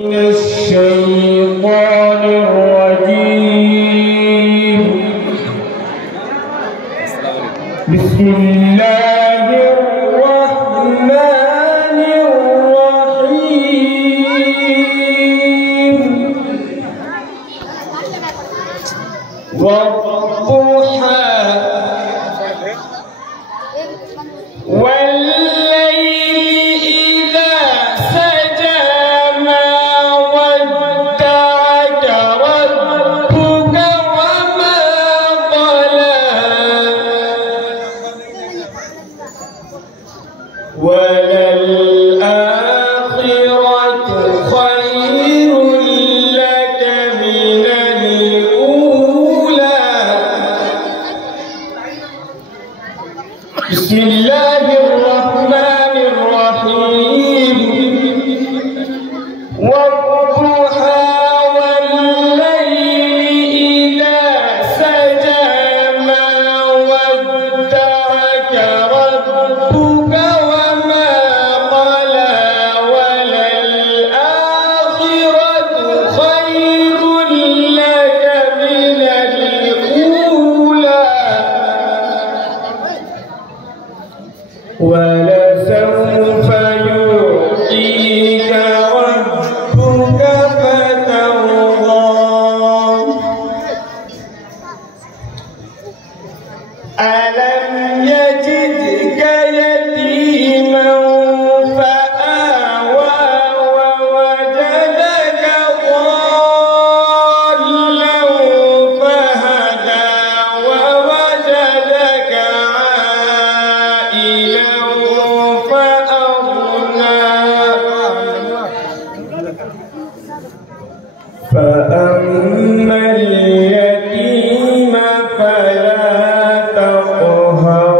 من الشيطان الرجيم. بسم الله الرحمن الرحيم. والضحى والليل إذا سجى ما ودعك ربك وما قلى وللآخرة خير لك من الأولى. بسم الله الرحمن الرحيم. والضحى والليل إذا سجى ما ودعك ربك وما قلى وللآخرة خير لك من الأولى ولسوف يعطيك ربك فترضى. ألم يجدك يتيما فآوى ووجدك ضالا فهدى ووجدك عائلا فأما اليتيم فلا تقهر